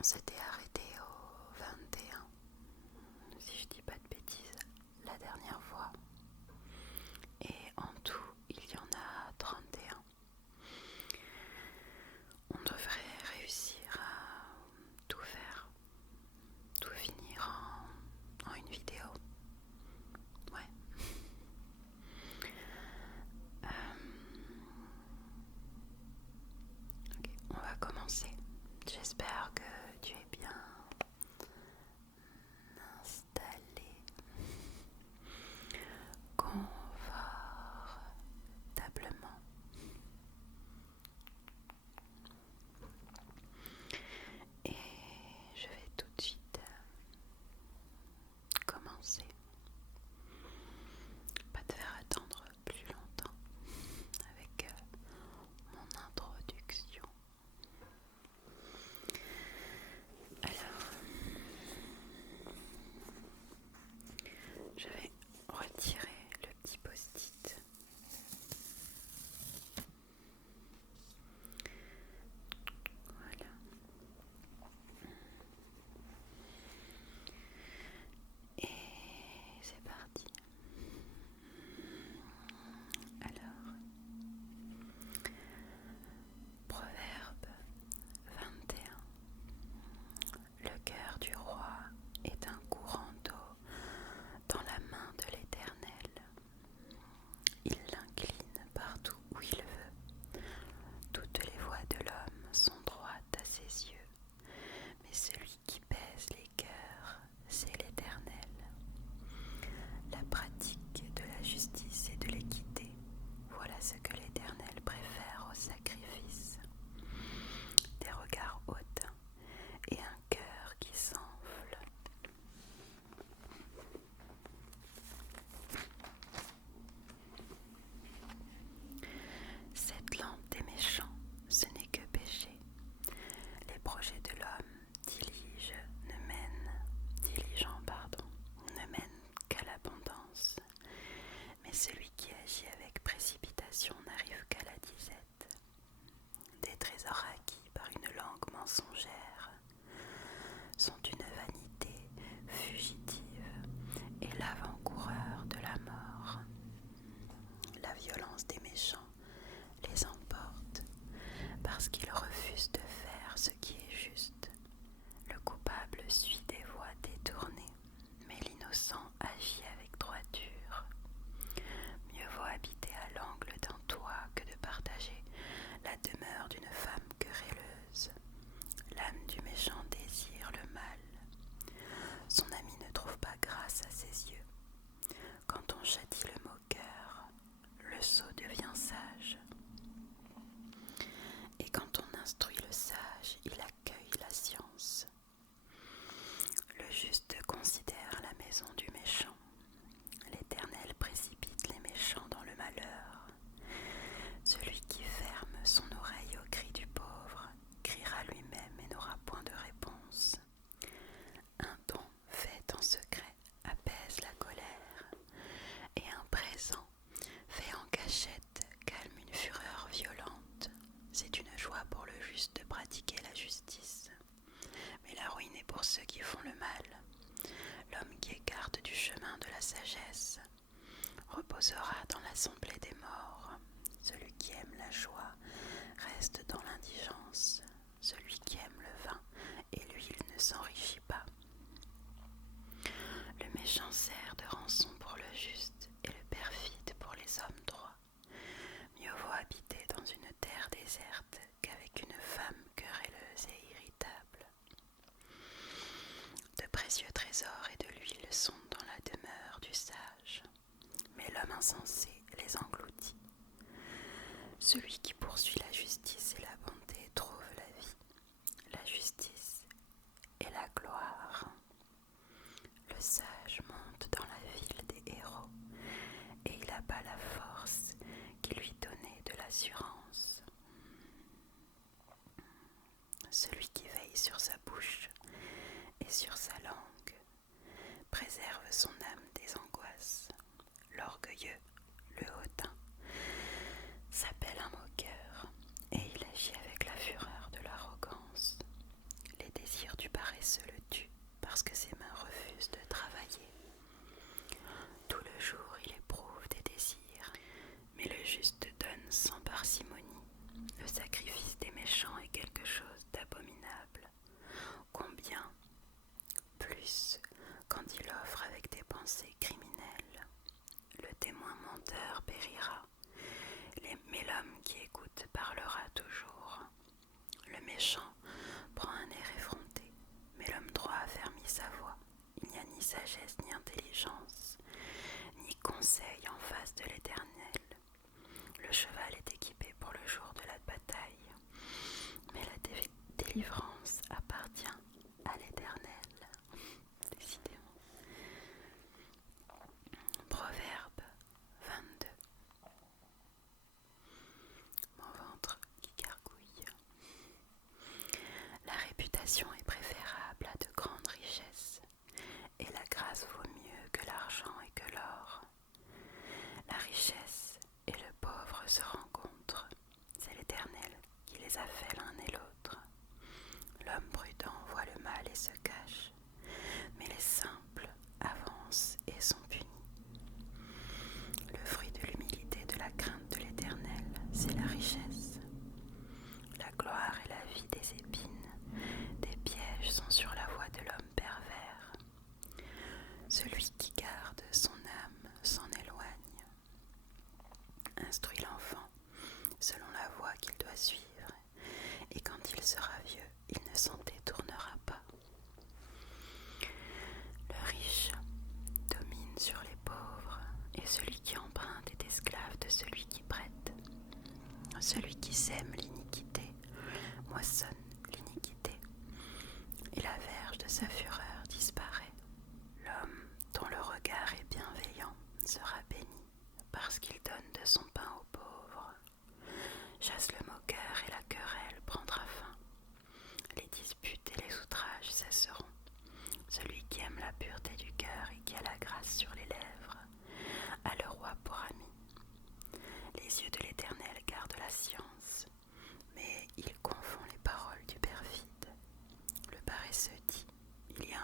On s'était arrêté au 21, si je dis pas de bêtises, la dernière fois. Et en tout, il y en a 31. On devrait réussir à tout faire, tout finir en une vidéo. Ouais. Ok, on va commencer. J'espère que tu es bien installé confortablement. Et je vais tout de suite commencer. Pas te faire attendre plus longtemps avec mon introduction. Alors, je vais retirer le petit post-it. Voilà. Et c'est parti. Alors, Proverbe 21. Le cœur du roi est un courant d'eau dans la main de l'Éternel. Il l'incline partout où il veut. Toutes les voies de l'homme sont droites à ses yeux, mais celui qui pèse les cœurs, c'est l'Éternel. La pratique de la justice et de l'équité, voilà ce que l'Éternel préfère au sacrifice. Des regards hautains et un cœur qui s'enfle. Cette lampe des méchants, ce n'est que péché. Les projets de l'homme ne mènent qu'à l'abondance. Mais celui qui agit avec précipitation n'arrive qu'à la disette. Des trésors acquis par une langue mensongère sont une vanité fugitive et l'avant-coureur de la mort. La violence des méchants les emporte parce qu'ils refusent de faire ce qui est juste. Le coupable suit des voies détournées, mais l'innocent agit avec droiture. Mieux vaut habiter à l'angle d'un toit que de partager la demeure d'une femme querelleuse. L'âme du méchant désire le mal. Son ami ne trouve pas grâce à ses yeux. Quand on châtie le moqueur, le sot devient sage. Et quand on instruit le sage, il accueille la science. Le juste considère la maison du méchant. L'Éternel précipite les méchants dans le malheur. Celui qui ferme son oreille au cri du pauvre criera lui-même et n'aura point de réponse. Un don fait en secret apaise la colère, et un présent fait en cachette calme une fureur violente. C'est une joie pour le juste de pratiquer la justice, mais la ruine est pour ceux qui font le mal. L'homme qui écarte du chemin de la sagesse reposera dans l'assemblée des morts. Celui qui aime la joie reste dans l'indigence. Celui qui aime le vin et l'huile ne s'enrichit pas. Le méchant sert de rançon pour le juste et le perfide pour les hommes droits. Mieux vaut habiter dans une terre déserte qu'avec une femme querelleuse et irritable. De précieux trésors et de l'huile sont dans la demeure du sage, mais l'homme insensé les engloutit. Celui qui poursuit la justice et la bonté trouve la vie, la justice et la gloire. Le sage monte dans la ville des héros, et il abat la force qui lui donnait de l'assurance. Celui qui veille sur sa bouche et sur sa langue préserve son âme des angoisses. L'orgueilleux, le hautain, s'appelle un moqueur, et il agit avec la fureur de l'arrogance. Les désirs menteur périra, mais l'homme qui écoute parlera toujours. Le méchant prend un air effronté, mais l'homme droit affermit sa voix. Il n'y a ni sagesse ni intelligence, ni conseil en face de l'Éternel. Le cheval est équipé pour le jour de la bataille, mais la délivrance appartient à l'Éternel. Décidément. Proverbe 22. Mon ventre qui gargouille. La réputation est préférable à de grandes richesses, et la grâce vaut mieux que l'argent et que l'or. La richesse et le pauvre se rencontrent, c'est l'Éternel qui les a fait l'un et l'autre. L'homme prudent voit le mal et se cache, mais les simples avancent et sont punis. Le fruit de l'humilité et de la crainte de l'Éternel, c'est la richesse. La gloire et la vie des épines, des pièges sont sur la voie de l'homme pervers. Celui qui garde son âme s'en éloigne. Instruis l'enfant selon la voie qu'il doit suivre, et quand il sera vieux, il ne s'en détournera pas. Le riche domine sur les pauvres, et celui qui emprunte est esclave de celui qui prête. Celui qui sème l'iniquité moissonne l'iniquité, et la verge de sa fureur disparaît. L'homme dont le regard est bienveillant sera béni, parce qu'il donne de son pain aux pauvres. Chasse le moqueur et la querelle prendra fin. Les disputes et les outrages cesseront. Celui qui aime la pureté du cœur et qui a la grâce sur les lèvres a le roi pour ami. Les yeux de l'Éternel gardent la science, mais il confond les paroles du perfide. Le paresseux dit: il y a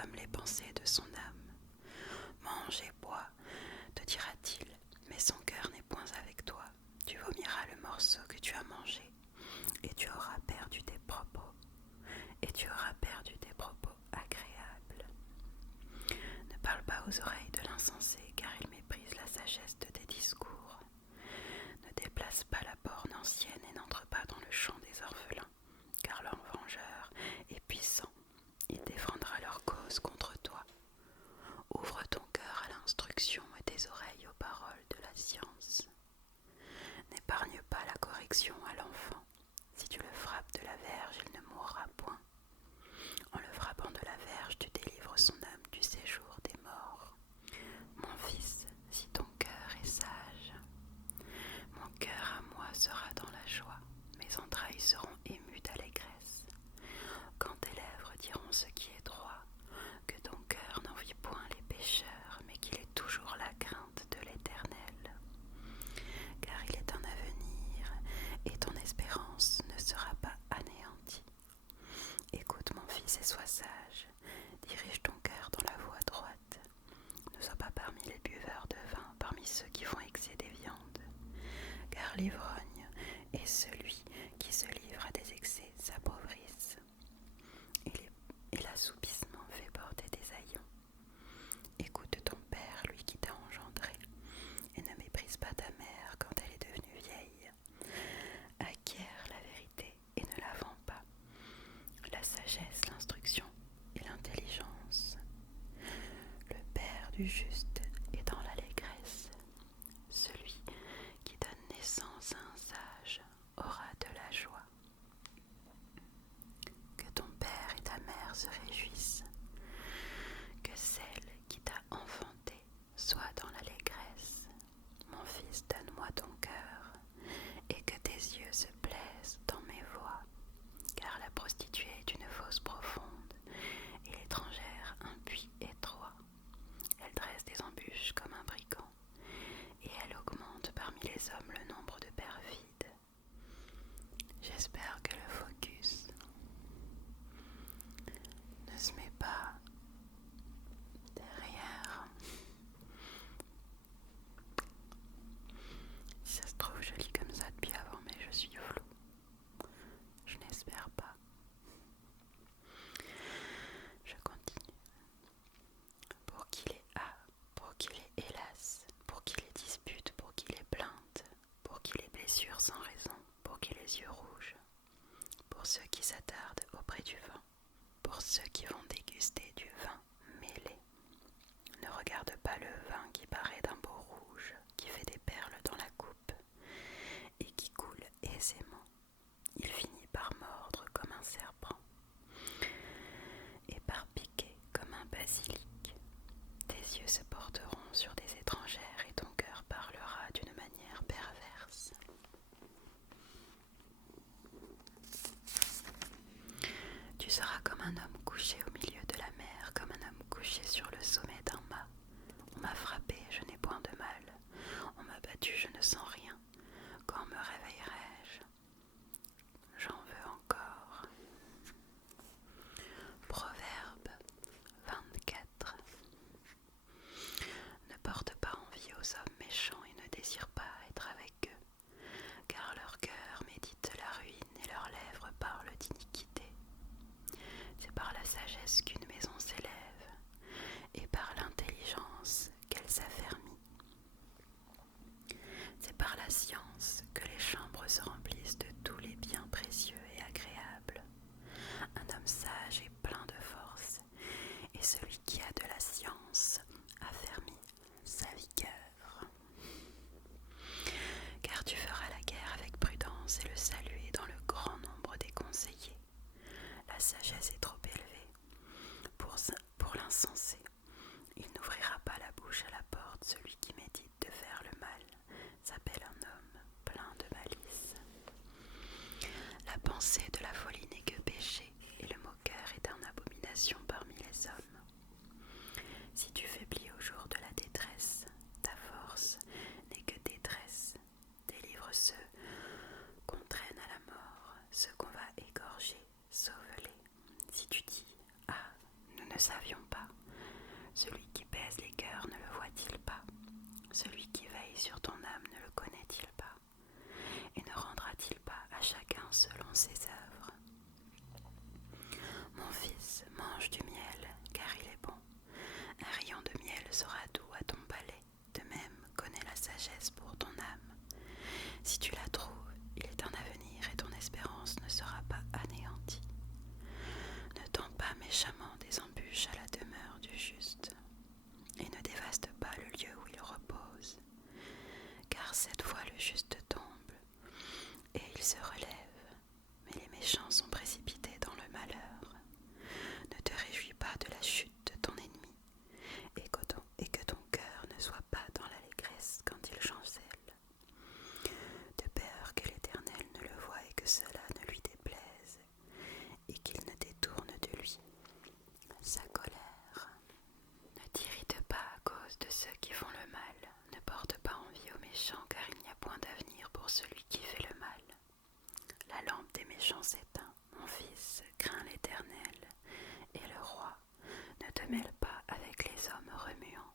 comme les pensées de son âme. Mange et bois, te dira-t-il, mais son cœur n'est point avec toi. Tu vomiras le morceau que tu as mangé, et tu auras perdu tes propos, agréables. Ne parle pas aux oreilles de l'insensé, car il méprise la sagesse de tes discours. Ne déplace pas la borne ancienne et n'entre pas dans le champ des orphelins, car leur vengeur est puissant, il défendra leur cause contre toi. Ouvre ton cœur à l'instruction et tes oreilles aux paroles de la science. N'épargne pas la correction à l'enfant. Si tu le frappes de la verge, il ne mourra point. En le frappant de la verge, tu délivres son âme du séjour des morts. Mon fils, si ton cœur est sage, mon cœur à moi sera dans la joie, mes entrailles seront émues d'allégresse. Quand tes lèvres diront ce qui est droit, que ton cœur n'envie point les pécheurs, mais qu'il ait toujours la crainte de l'Éternel. Car il est un avenir, et ton espérance ne sera pas anéantie. Écoute mon fils et sois sage, dirige ton cœur dans la voie droite. Ne sois pas parmi les buveurs de vin, parmi ceux qui font excès des viandes. Car l'ivrogne et celui qui se livre à des excès s'appauvrissent. Et l'assoupissement fait porter des haillons. Écoute ton père, lui qui t'a engendré, et ne méprise pas ta mère quand elle est devenue vieille. Acquiert la vérité et ne la vends pas, la sagesse, l'instruction et l'intelligence. Le père du juste est dans l'allégresse. Celui qui donne naissance à un sage aura de la joie. Que ton père et ta mère se réjouissent. Que celle qui t'a enfanté soit dans l'allégresse. Mon fils, donne-moi ton cœur, et que tes yeux se plaisent dans mes voies. Car la prostituée est une fosse profonde, et l'étrangère un puits étroit. Elle dresse des embûches comme un brigand, et elle augmente parmi les hommes le nombre de perfides. J'espère que le focus ne se met pas derrière. Si ça se trouve, je lis comme ça depuis avant, mais je suis floue. Je n'espère pas. Je continue. Pour qu'il ait pour qu'il ait hélas, pour qu'il ait dispute, pour qu'il ait plainte, pour qu'il ait blessure sans raison, pour qu'il ait les yeux rouges, pour ceux qui s'attardent auprès du vin, pour ceux qui vont déguster du vin mêlé. Ne regarde pas le vin qui paraît d'un beau rouge, qui fait des perles dans la coupe, et qui coule aisément. Il finit par mordre comme un serpent, et par piquer comme un basilic. Tes yeux se porteront sur des étrangères, et ton cœur parlera d'une manière perverse. Tu seras comme un homme couché au milieu de la mer, comme un homme couché sur le sommet d'un mât. On m'a frappé, je n'ai point de mal. On m'a battu, je ne sens rien. Quand me réveillerai-je? J'en veux encore. Proverbe 24. Ne porte pas envie aux hommes méchants et ne désire pas être avec eux, car leur cœur médite la ruine et leurs lèvres parlent d'iniquité. C'est par la sagesse qu'une maison s'élève, Celui qui pèse les cœurs ne le voit-il pas? Celui qui veille sur ton âme ne le connaît-il pas? Et ne rendra-t-il pas à chacun selon ses œuvres? Mon fils, mange du miel, car il est bon. Un rayon de miel sera doux à ton palais. De même, connais la sagesse pour ton âme. Si tu la trouves, il est un avenir et ton espérance ne sera pas anéantie. Ne tends pas méchamment des embûches à la demeure du juste, et ne dévaste pas le lieu où il repose, car cette fois le juste tombe, et il se relève, mais les méchants sont précipités dans le malheur. Ne te réjouis pas de la chute de ton ennemi, et que ton cœur ne soit pas dans l'allégresse quand il chancelle, de peur que l'Éternel ne le voie et que cela ne lui déplaise, et qu'il ne détourne de lui sa colère. Ne t'irrite pas à cause de ceux qui font le mal, ne porte pas envie aux méchants, car il n'y a point d'avenir pour celui qui fait le mal. La lampe des méchants s'éteint, mon fils, crains l'Éternel, et le roi, ne te mêle pas avec les hommes remuants,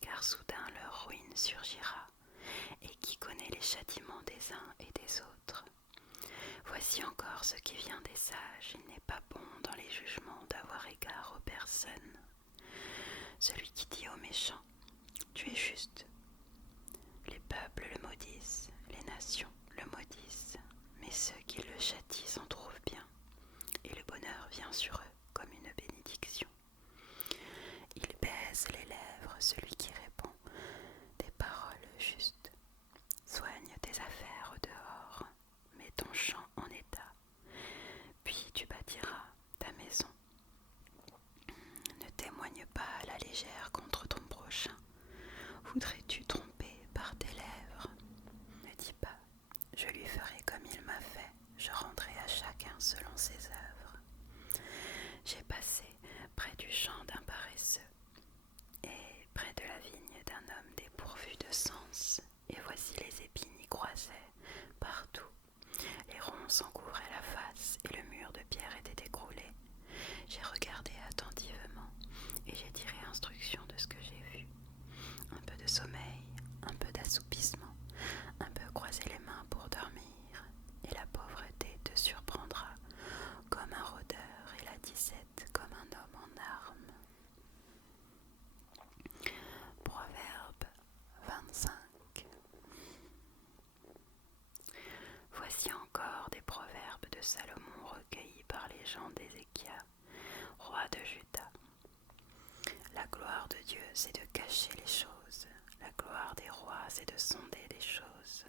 car soudain leur ruine surgira, et qui connaît les châtiments des uns et des autres? Voici encore ce qui vient des sages, il n'est pas bon dans les jugements d'avoir égard aux personnes. Celui qui dit aux méchants, tu es juste. Les peuples le maudissent, les nations le maudissent, mais ceux qui le châtient s'en trouvent bien, et le bonheur vient sur eux comme une bénédiction. Il baise les lèvres celui qui répond des paroles justes. Soigne tes affaires au dehors, mets ton champ en état, puis tu bâtiras ta maison. Ne témoigne pas à la légère contre ton prochain. Voudrais-tu tromper par tes lèvres? Ne dis pas, je lui ferai comme il m'a fait, je rendrai à chacun selon ses œuvres. J'ai passé près du champ d'un paresseux, et près de la vigne d'un homme dépourvu de sens, et voici les épines y croisaient partout. Les ronces en couvraient la face, et le mur de pierre était écroulé. J'ai regardé attentivement, et j'ai tiré instruction de ce que j'ai vu. Un peu de sommeil, un peu d'assoupissement, un peu croiser les mains pour dormir, et la pauvreté te surprendra comme un rôdeur et la disette comme un homme en armes. Proverbe 25. Voici encore des proverbes de Salomon recueillis par les gens d'Ézéchias, roi de Juda. La gloire de Dieu, c'est de cacher les choses. La gloire des rois, c'est de sonder les choses.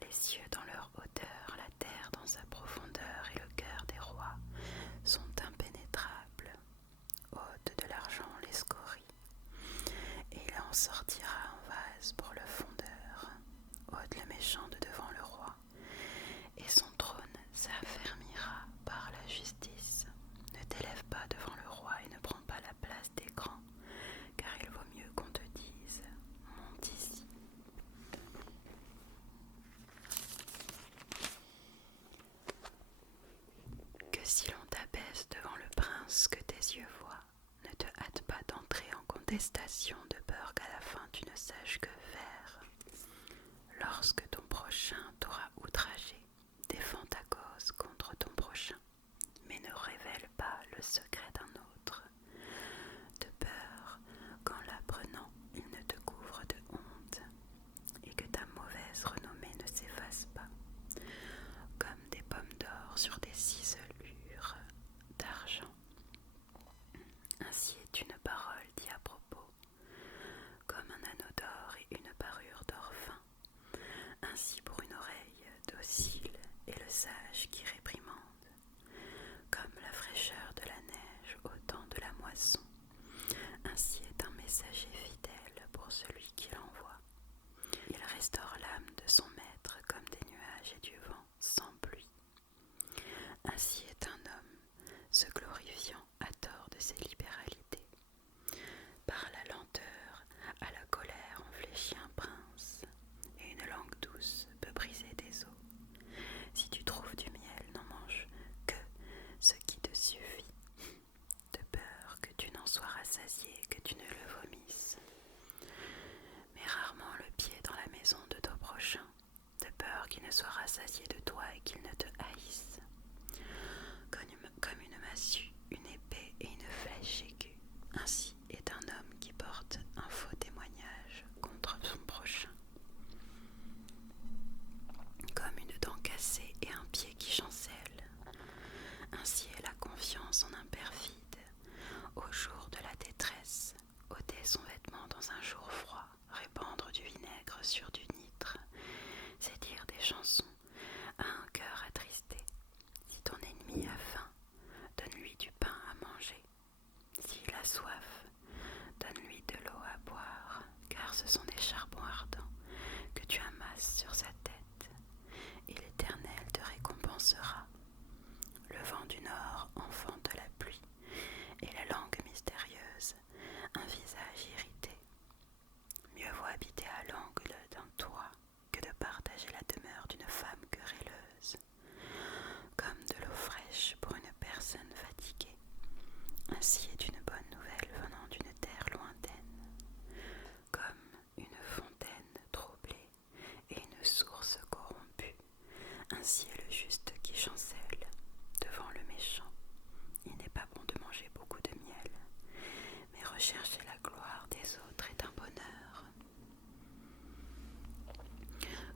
Les cieux dans leur hauteur, la terre dans sa profondeur et le cœur des rois sont impénétrables. Ôte de l'argent les scories, et il en sortira un vase pour le fondeur. Ôte le méchant de devant le roi, et son trône s'affermira par la justice. Ne t'élève pas devant le roi et ne prends pas la place des grands, car il vaut mieux qu'on te dise « monte ici ». Que si l'on t'abaisse devant le prince que tes yeux voient, ne te hâte pas d'entrer en contestation de peur qu'à la fin tu ne saches que faire. Lorsque ton prochain t'aura outragé, défends ta cause contre ton prochain, mais ne révèle pas le secret d'un autre, de peur qu'en l'apprenant, il ne te couvre de honte, et que ta mauvaise renommée ne s'efface pas, comme des pommes d'or sur des ciselures d'argent. Ainsi est une parole dit à propos, comme un anneau d'or et une parure d'or fin. Ainsi pour une oreille docile est le sage qui réprimande, comme la fraîcheur de la neige au temps de la moisson. Ainsi est un messager fidèle pour celui qui l'envoie. Il restaure l'âme de son maître comme des nuages et du vent sans pluie. Ainsi est un homme se glorifiant à tort de ses libéralités. Par la lenteur, à la colère on fléchit un prince, et une langue douce peut briser des os. Si tu trouves du miel, ne soit rassasié de toi et qu'il ne te haïsse. Comme une massue, une épée et une flèche aiguë, ainsi est un homme qui porte un faux témoignage contre son prochain. Comme une dent cassée et un pied qui chancelle, ainsi est la confiance en un perfide. Au jour de la détresse, ôter son vêtement dans un jour froid, répandre du vinaigre sur du nitre, c'est dire des chansons à un cœur attristé. Si ton ennemi a faim, donne-lui du pain à manger. S'il a soif, donne-lui de l'eau à boire, car ce sont des charbons ardents que tu amasses sur sa tête, et l'Éternel te récompensera. Le vent du nord enfante la pluie, et la langue mystérieuse, un visage irrité. Mieux vaut habiter à l'angle d'un toit que de partager la demeure d'une femme querelleuse. Comme de l'eau fraîche pour une personne fatiguée, ainsi est une bonne nouvelle venant d'une terre lointaine. Comme une fontaine troublée et une source corrompue, ainsi est le juste qui chancelle devant le méchant. Il n'est pas bon de manger beaucoup de miel, mais rechercher la gloire des autres est un bonheur.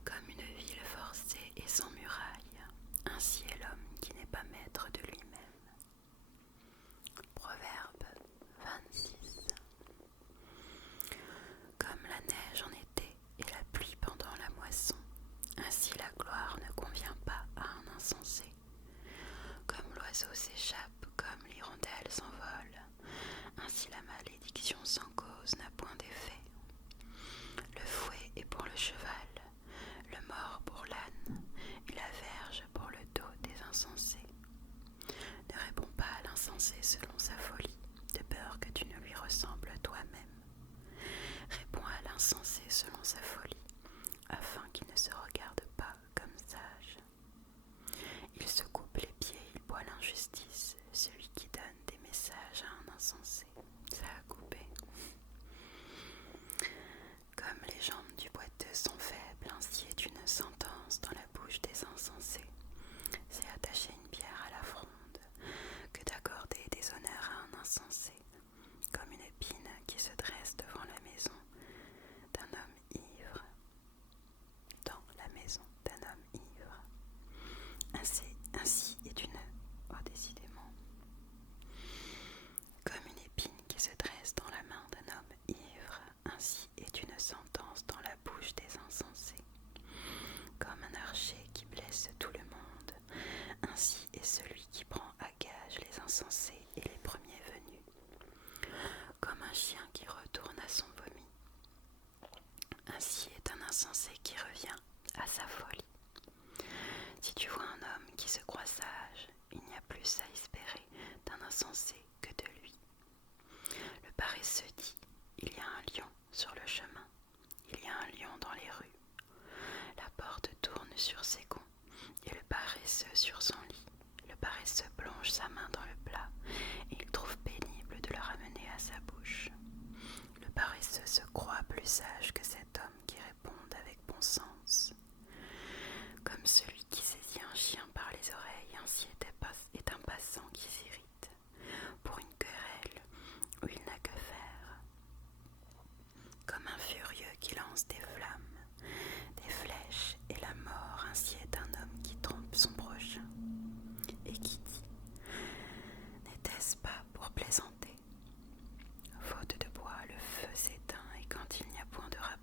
Comme une ville forcée et sans muraille, ainsi est l'homme qui n'est pas maître de lui-même. Proverbe 26. Comme la neige en été et la pluie pendant la moisson, ainsi la gloire ne convient pas à un insensé. Comme l'oiseau s'échappe, comme l'hirondelle s'envole, ainsi la malédiction sans cause n'a point d'effet. Le fouet est pour le cheval, le mors pour l'âne, et la verge pour le dos des insensés. Ne réponds pas à l'insensé selon sa folie, de peur que tu ne lui ressembles toi-même. Réponds à l'insensé selon sa folie, afin qu'il ne se regarde pas comme sage. Il se coupe les pieds, il boit l'injustice, celui qui donne des messages à un insensé. Ça a coupé. Comme les jambes du boiteux sont faibles, ainsi est une sentence dans la bouche des insensés. C'est attacher une pierre à la fronde que d'accorder des honneurs à un insensé, comme une épine qui se dresse devant la maison d'un homme ivre. Dans la maison d'un homme ivre. Ainsi est une... Oh, décidément. Comme une épine qui se dresse dans la main d'un homme ivre, ainsi est une sentence dans la bouche des insensés. Comme un archer qui blesse tout le monde, ainsi est celui qui prend à gage les insensés et les premiers venus. Comme un chien qui retourne à son vomi, ainsi est un insensé qui revient à sa folie. Si tu vois un homme qui se croit sage, il n'y a plus à espérer d'un insensé que de lui. Le paresseux dit, il y a un lion sur le chemin, il y a un lion dans les rues. La porte tourne sur ses gonds, et le paresseux sur son lit. Le paresseux plonge sa main dans le plat, et il trouve pénible de le ramener à sa bouche. Le paresseux se croit plus sage que cet homme qui répond avec bon sens. Comme celui qui saisit un chien par les oreilles, ainsi est un passant qui s'irrite pour une querelle où il n'a que faire. Comme un furieux qui lance des flammes, des flèches et la mort, ainsi est un homme qui trompe son prochain et qui dit « N'était-ce pas pour plaisanter ?» Faute de bois, le feu s'éteint et quand il n'y a point de rapport,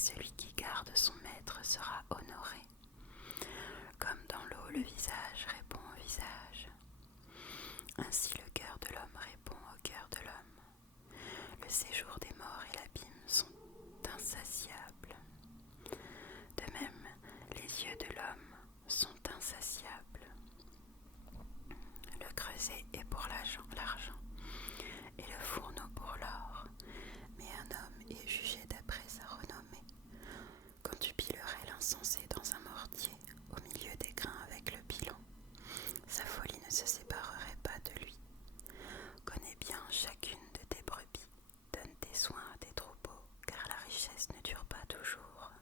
celui qui garde son maître sera honoré. Comme dans l'eau, le visage répond au visage. Ainsi le cœur de l'homme répond au cœur de l'homme. Le séjour des morts et l'abîme sont insatiables. De même, les yeux de l'homme sont insatiables. Le creuset est pour l'argent, et le fourneau pour l'or. Mais un homme est jugé d'après sa renommée. Quand tu pilerais l'insensé dans un mortier, au milieu des grains avec le pilon, sa folie ne se séparerait pas de lui. Connais bien chacune de tes brebis, donne tes soins à tes troupeaux, car la richesse ne dure pas toujours,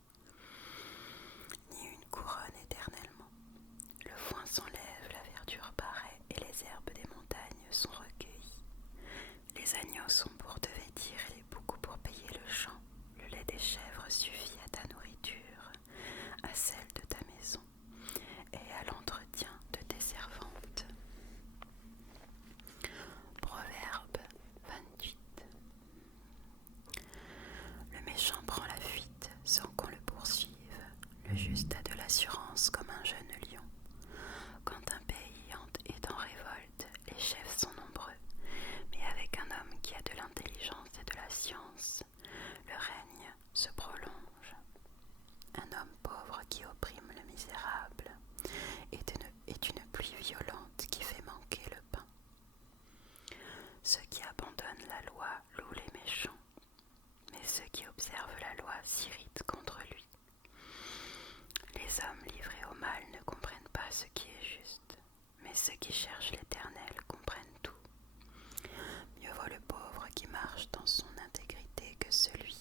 ni une couronne éternellement. Le foin s'enlève, la verdure paraît, et les herbes des montagnes sont recueillies. Les agneaux sont pour te vêtir et les boucs pour payer le champ. Le lait des chèvres suffit à ta nourriture, à celle de ta maison et à l'entretien de tes servantes. Proverbe 28. Le méchant prend la fuite sans qu'on le poursuive. Le juste a de l'assurance comme un jeune lion. Quand un pays est en révolte, les chefs sont nombreux, mais avec un homme qui a de l'intelligence et de la science, le règne se prolonge. Un homme pauvre qui opprime le misérable est une pluie violente qui fait manquer le pain. Ceux qui abandonnent la loi louent les méchants, mais ceux qui observent la loi s'irritent contre lui. Les hommes livrés au mal ne comprennent pas ce qui est juste, mais ceux qui cherchent l'Éternel comprennent tout. Mieux vaut le pauvre qui marche dans son intégrité que celui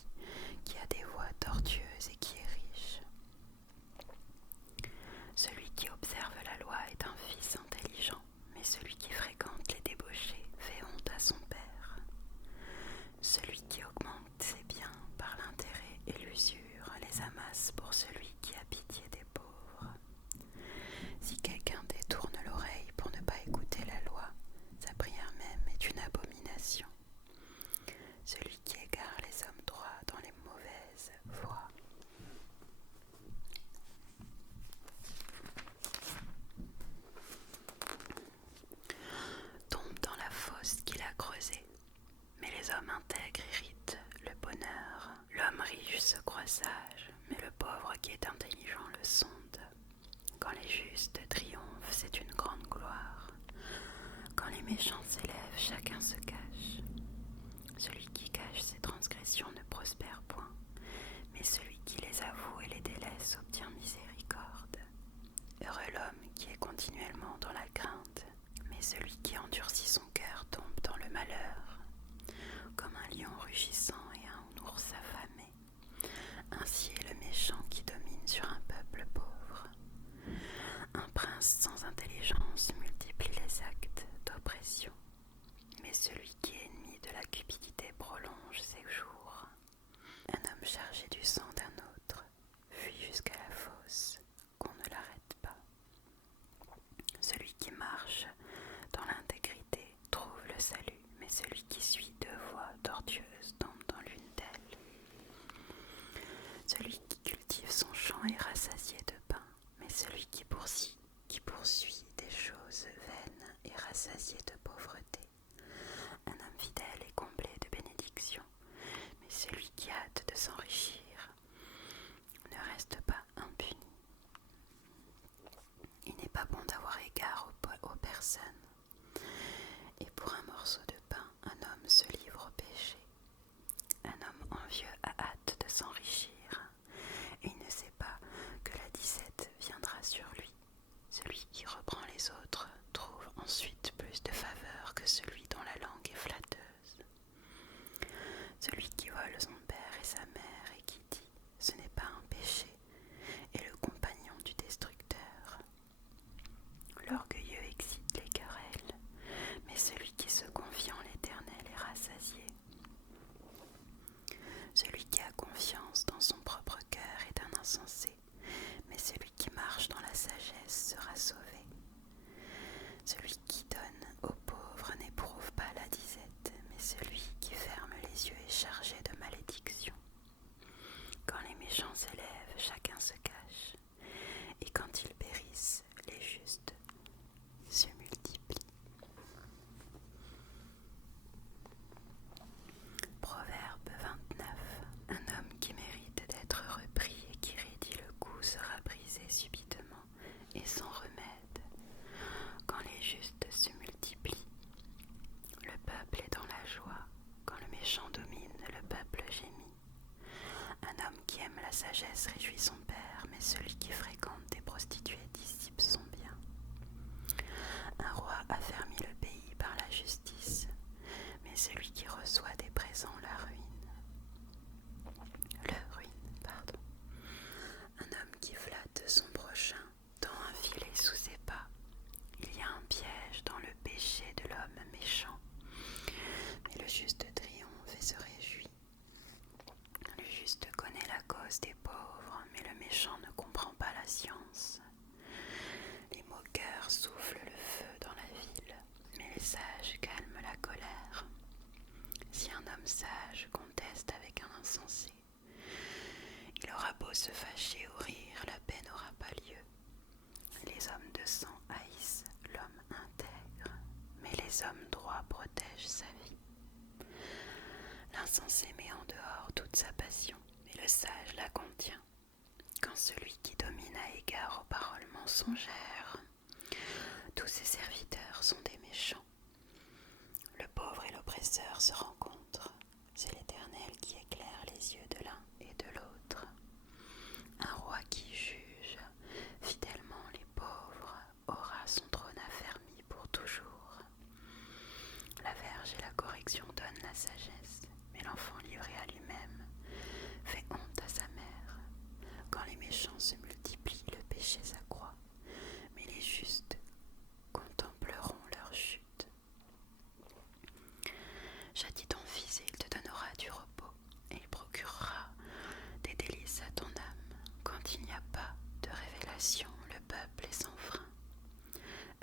qui a des voies tortueuses et qui est riche. Celui qui observe la loi est un fils intelligent, mais celui qui fréquente les débauchés fait honte à son père. Celui qui augmente ses biens par l'intérêt et l'usure les amasse pour celui qui a pitié des pauvres. Si quelqu'un détourne l'oreille pour ne pas écouter la loi, sa prière même est une abomination. Celui qui égare les hommes droits dans les mauvaises voies. Tombe dans la fosse qu'il a creusée, mais les hommes intègres irritent le bonheur. L'homme riche se croit sage, mais le pauvre qui est intelligent le sonde. Quand les justes triomphent, c'est une grande gloire. Quand les méchants s'élèvent, chacun se cache. Celui qui cache ses transgressions ne prospère point, mais celui qui les avoue et les délaisse obtient miséricorde. Heureux l'homme qui est continuellement dans la crainte, mais celui qui endurcit son cœur tombe dans le malheur. Comme un lion rugissant et un ours affamé, ainsi est le méchant qui domine sur un peuple pauvre. Un prince sans intelligence multiplie les actes d'oppression, mais celui qui est ennemi de la cupidité prolonge ses jours. Un homme chargé du sang d'un autre fuit jusqu'à la fosse, qu'on ne l'arrête pas. Celui qui marche dans l'intégrité trouve le salut, mais celui qui suit deux voies tortueuses tombe dans l'une d'elles. Celui qui cultive son champ est rassasié de pain, mais celui qui poursuit des choses vaines est rassasié de pauvreté. Un homme fidèle est comblé de bénédictions, mais celui qui hâte de s'enrichir ne reste pas impuni. Il n'est pas bon d'avoir égard aux personnes, et pour un morceau de pain, un homme se livre au péché. Un homme envieux a hâte de s'enrichir, et il ne sait pas que la disette viendra sur lui. Celui qui reprend les autres trouve ensuite plus de faveur que celui dont la langue est flatteuse. Celui qui vole son père et sa mère et qui dit « ce n'est pas un péché » est le compagnon du destructeur. L'orgueilleux excite les querelles, celui qui reçoit des présents le ruine. Un homme qui flatte son prochain tend un filet sous ses pas. Il y a un piège dans le péché de l'homme méchant. Mais le juste triomphe et se réjouit. Le juste connaît la cause des pauvres, mais le méchant ne comprend pas la science. Les moqueurs soufflent le feu dans la ville, mais les sages calment la colère. Si un homme sage conteste avec un insensé, il aura beau se fâcher ou rire, la paix n'aura pas lieu. Les hommes de sang haïssent l'homme intègre, mais les hommes droits protègent sa vie. L'insensé met en dehors toute sa passion, mais le sage la contient. Quand celui qui domine a égard aux paroles mensongères, tous ses serviteurs sont des méchants. Le pauvre et l'oppresseur se rencontrent. C'est l'Éternel qui éclaire les yeux de l'un et de l'autre. Un roi qui juge fidèlement les pauvres aura son trône affermi pour toujours. La verge et la correction donnent la sagesse, mais l'enfant livré à lui-même fait honte à sa mère. Quand les méchants se multiplient, le péché s'accroît, mais les justes contempleront leur chute. Châtie ton fils et il te donnera du repos, et il procurera des délices à ton âme. Quand il n'y a pas de révélation, le peuple est sans frein.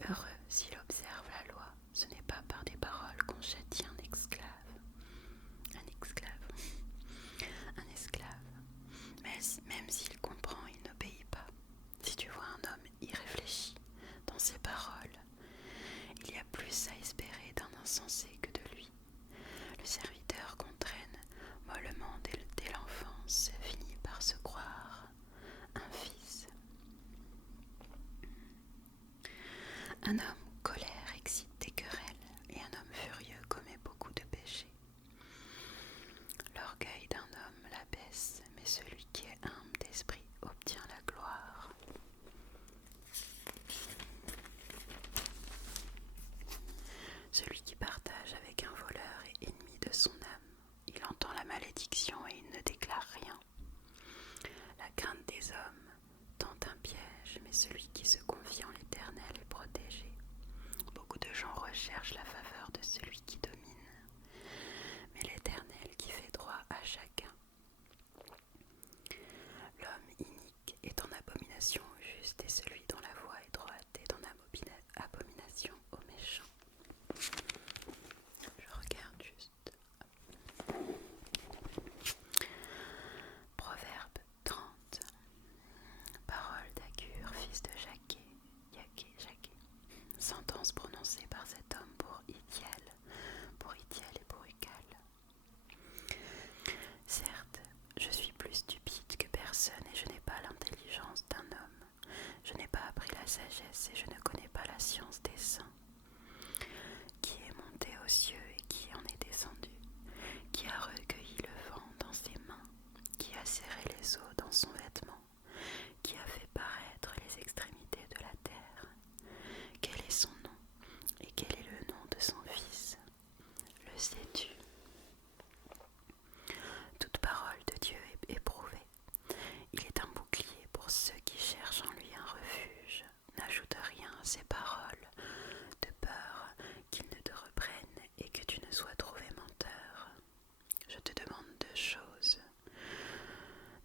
Heureux s'il observe la loi, ce n'est pas par des paroles qu'on châtie un esclave. Mais même s'il comprend, il n'obéit pas. Si tu vois un homme irréfléchi dans ses paroles, il y a plus à espérer d'un insensé que de lui. Le serviteur qu'on traîne mollement dès l'enfance finit par se croire un fils. Un homme colère excite des querelles, et un homme furieux commet beaucoup de péchés. L'orgueil d'un homme l'abaisse, mais celui qui est humble d'esprit obtient la gloire. Celui qui partage avec un voleur est ennemi de son âme. Il entend la malédiction et il ne déclare rien. La crainte des hommes tente un piège, mais celui qui se confie en l'Éternel est protégé. Beaucoup de gens recherchent la faveur de celui qui domine, mais l'Éternel qui fait droit à chacun. L'homme inique est en abomination au juste, et celui dont la voie est droite est en abomination au méchant. Je regarde juste. Proverbe 30. Parole d'Agur, fils de Jaquet. Sentence prononcée par cet homme pour Itiel et pour Ucal. Certes, je suis plus stupide que personne et je n'ai pas l'intelligence d'un homme. Je n'ai pas appris la sagesse et je ne connais pas la science des saints. Qui est monté aux cieux et qui en est descendu? Qui a recueilli le vent dans ses mains? Qui a serré les eaux dans son vêtement? Qui a fait paraître les extrémités de la terre? Quel est son nom et quel est le nom de son fils? Le sais-tu? Toute parole de Dieu est éprouvée. Il est un bouclier pour ceux qui cherchent en lui un refuge. N'ajoute rien à ses paroles, de peur qu'il ne te reprenne et que tu ne sois trouvé menteur. Je te demande 2 choses.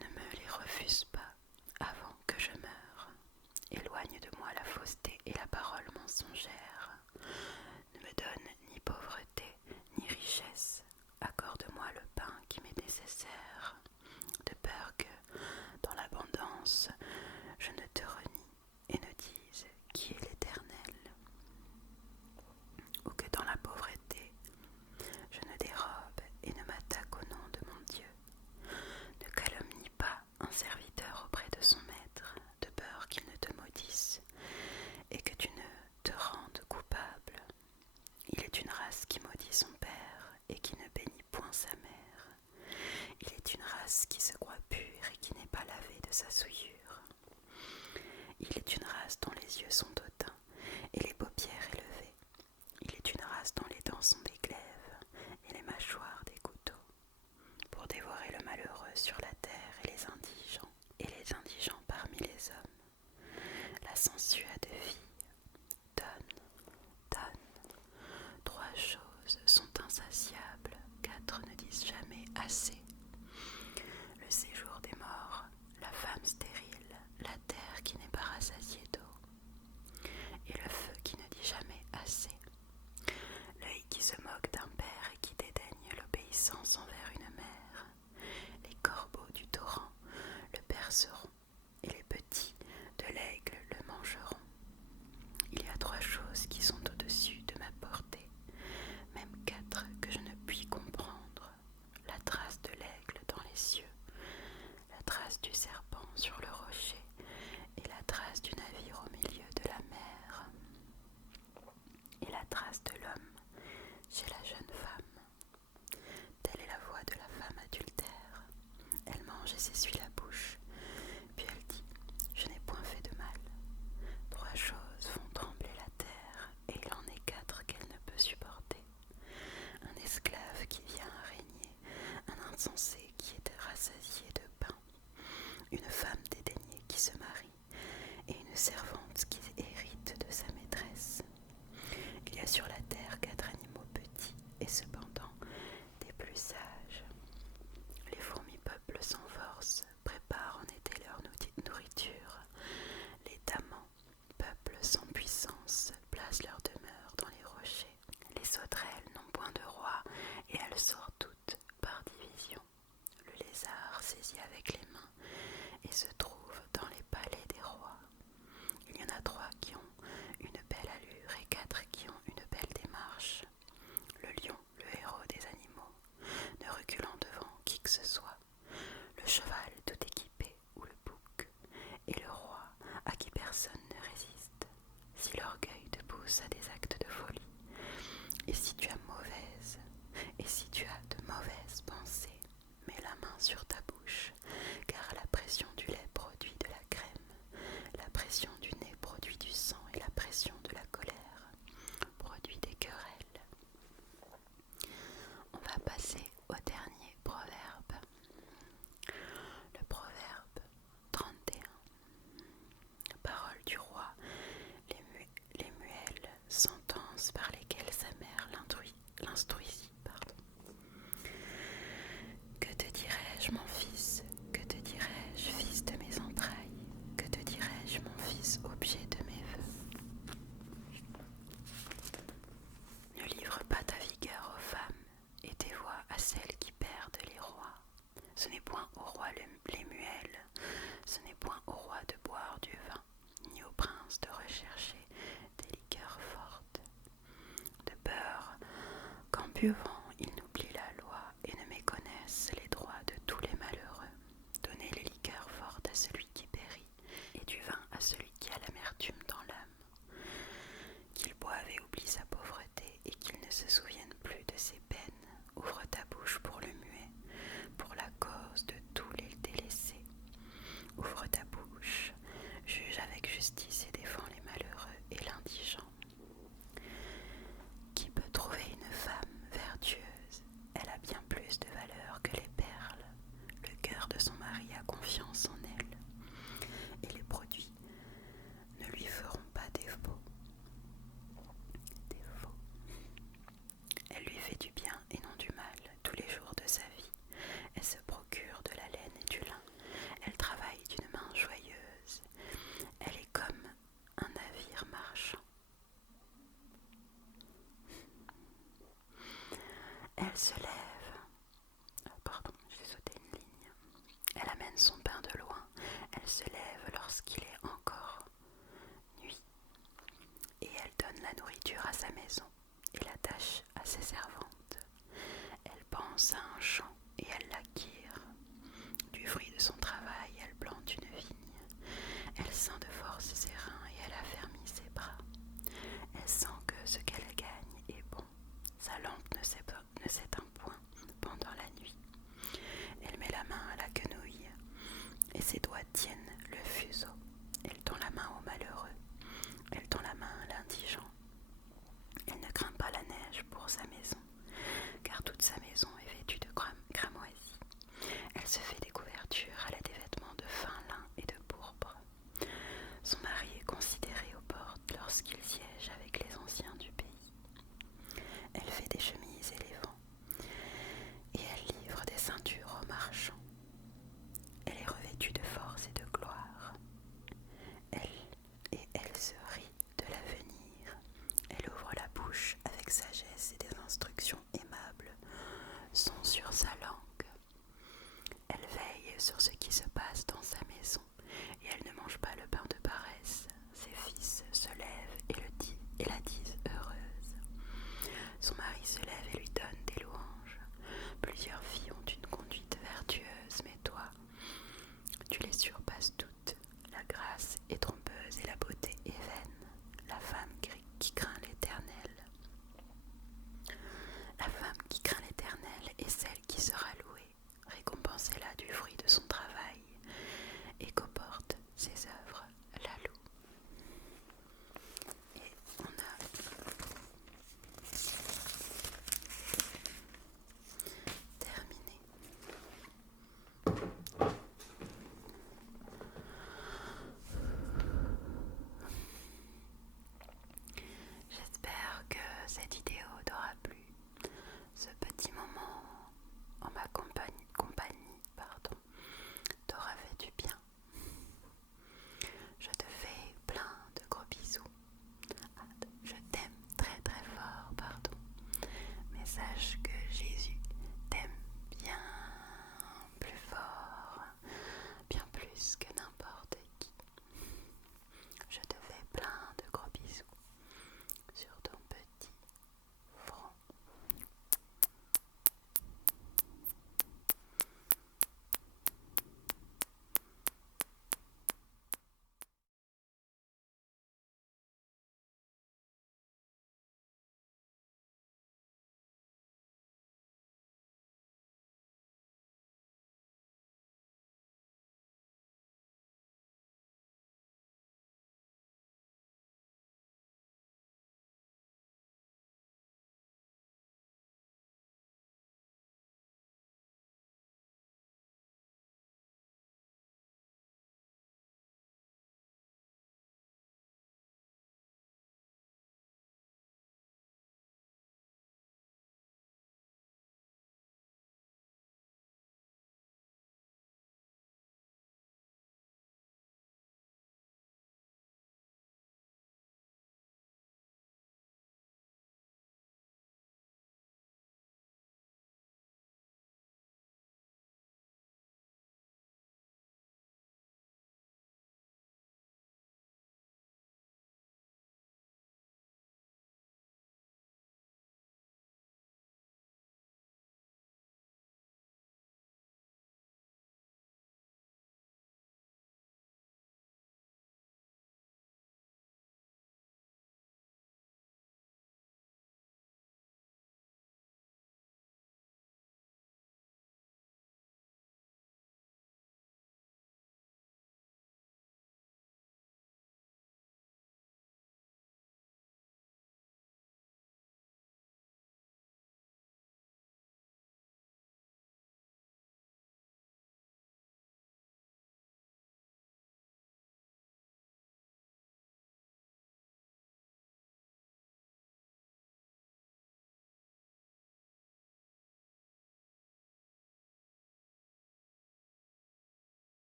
Ne me les refuse pas avant que je meure. Éloigne de moi la fausseté et la parole mensongère. Ne me donne ni pauvreté ni richesse. Accorde-moi le pain qui m'est nécessaire, de peur que, dans l'abondance, je ne te renie et ne dise qui est l'Éternel, ou que dans la pauvreté, je ne dérobe et ne m'attaque au nom de mon Dieu. Ne calomnie pas un serviteur auprès de son maître, de peur qu'il ne te maudisse et que tu ne te rendes servante qui hérite de sa maîtresse. Il y a sur la terre 4 animaux petits et cependant des plus sages. Les fourmis peuplent sans force, préparent en été leur nourriture. Les tamans peuplent sans puissance, placent leur demeure dans les rochers. Les sauterelles n'ont point de roi et elles sortent toutes par division. Le lézard saisit avec les mains et se trouve dans les palais des rois. Il y en a 3 qui ont une belle allure et 4 qui ont une belle démarche. Le lion, le héros des animaux, ne reculant devant qui que ce soit. Le cheval tout équipé ou le bouc. Et le roi à qui personne ne résiste. Si l'orgueil te pousse à des actes de folie, et si tu as de mauvaises pensées, mets la main sur ta bouche, car la pression du lait produit de la crème, la pression du nez produit du sang et la pression de la colère produit des querelles. On va passer au dernier proverbe. Le proverbe 31. Parole du roi, les muelles, sentences par lesquelles sa mère l'instruisit. Que te dirai-je, mon fils? Que te dirai-je, fils de mes entrailles? Que te dirai-je, mon fils, objet de mes vœux? Ne livre pas ta vigueur aux femmes et tes voix à celles qui perdent les rois. Ce n'est point au roi les muelles, ce n'est point au roi de boire du vin, ni au prince de rechercher des liqueurs fortes. De peur qu'en buvant ils n'oublient la loi et ne méconnaissent les droits de tous les malheureux. Donnez les liqueurs fortes à celui qui périt, et du vin à celui qui a l'amertume dans l'âme. Qu'il boive et oublie sa pauvreté, et qu'il ne se souvienne plus de ses peines. Ouvre ta bouche pour le muet, pour la cause de tous les délaissés. Ouvre ta bouche, juge avec justice et défends les malheureux et l'indigent. Qui peut trouver une femme vertueuse? Elle a bien plus de valeur que les perles. Le cœur de son mari a confiance en elle, et les produits ne lui feront pas défaut. Elle lui fait du bien et non du mal tous les jours de sa vie. Elle se procure de la laine et du lin. Elle travaille d'une main joyeuse. Elle est comme un navire marchand. Elle se lève. J'ai sauté une ligne. Elle amène son pain de loin. Elle se lève lorsqu'il est encore nuit. Et elle donne la nourriture à sa maison et la tâche à ses servantes. Elle pense à un champ